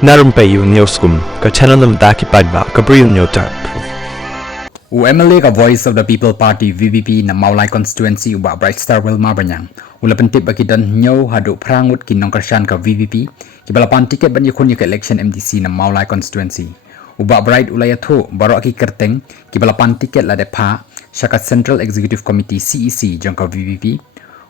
Na Rympei U ka channel nabynta paidbah ka Bri U Hynñiewtrep. UMLA ka Voice of the People Party VVP na Mawlai Konstitwensi uba Bright Star Wilma banyang. Ula pentip bagi dan nyaw hadu prangut kinong Kyrshan ka VVP ki balapan tiket banyak kun ka election MDC na Mawlai Konstitwensi. Uba Bright ulaya thu baroh ki Kyrteng ki balapan tiket la depa syakat Central Executive Committee CEC jong ka VVP.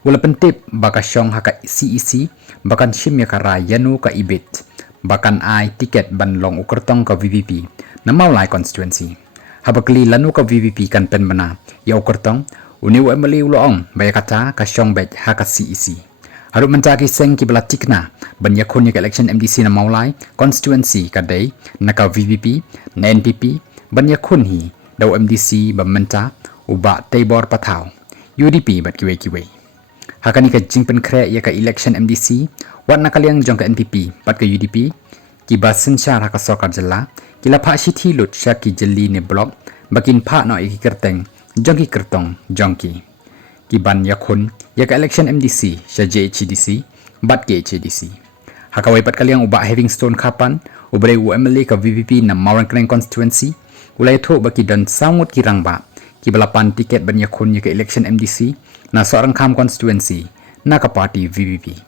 Ula pentip baka syong haka CEC bakan shimya kara yanu ka ibit bakan ai tiket banlong Kyrtong ka VVP na Mawlai Konstitwensi. Habakli lanu ka VVP kan pen bana ya Kyrtong uni UMLA uloong bayakata ka syong bet haka CEC. Harus mencaki seng ki bala tikna banyak kun ka election MDC na Mawlai Konstitwensi kadai na ka VVP na NPP banyak kun hi daw MDC bamenta uba Taibor Patau UDP bat kiwe-kiwe. Hakani ka Jingpan kre ya ka election MDC wat nakaliang jong ka NPP bat ka UDP ki basen syar haka sokar jela kila pak shithi lut syaki jeli ne blok bakin pak no iki Kyrteng jong ki Kyrtong jong ki ban yakun ya ka election MDC sya JHDC bat ke HDC hakawai pat kaliang uba having stone kapan ubre UMLA ka VVP na Mawlai Konstitwensi ulai tho baki dan sangut kirang ba ki balapan tiket ban yakun ya ka election MDC na Sohryngkham Konstitwensi na ka party VVP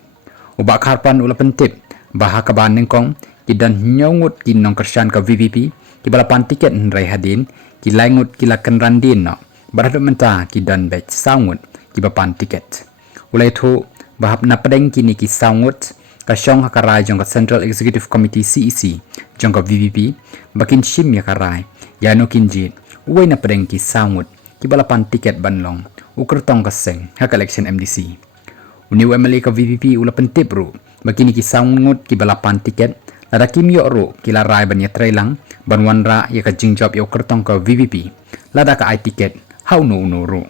uba karpan ula pentip baha ka ban nengkong ki dan nyongut ki nong Kyrshan ka VVP ki balapan tiket nrai hadin ki laingut ki lakan randin no baradu menta ki dan bet sangut ki bapan tiket ulai thu bahap na pedeng kini ki sangut ka syong hakarai jong ka Central Executive Committee CEC jong ka VVP bakin shim ya karai yano kinjit uway na pedeng ki sangut ki balapan tiket banlong Kyrtong ka seng hak election MDC uni UMLA ka VVP ula pentip ru bakini ki sangut ki balapan tiket lada kim yo ru kila rai ban ya trailang ban wanra ya ka jingjob yo Kyrtong ka VVP lada ka ai tiket how no ru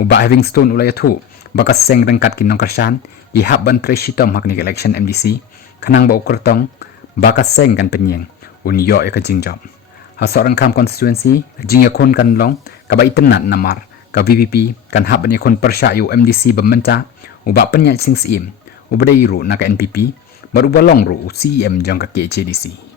uba having stone ulaya thu bakas seng rengkat kinong Kyrshan i hab ban preshitom hak ni election MDC kanang ba Kyrtong bakas seng kan penyeng uni yo ya ka jingjob ha Sohryngkham Konstitwensi jingya kon kan long ka ba itenat namar ka VVP kan hab ban yakon persya yo MDC bementa uba penya sing sim ubadai ru na ka NPP baru balong ru CEM jong ka KHDC.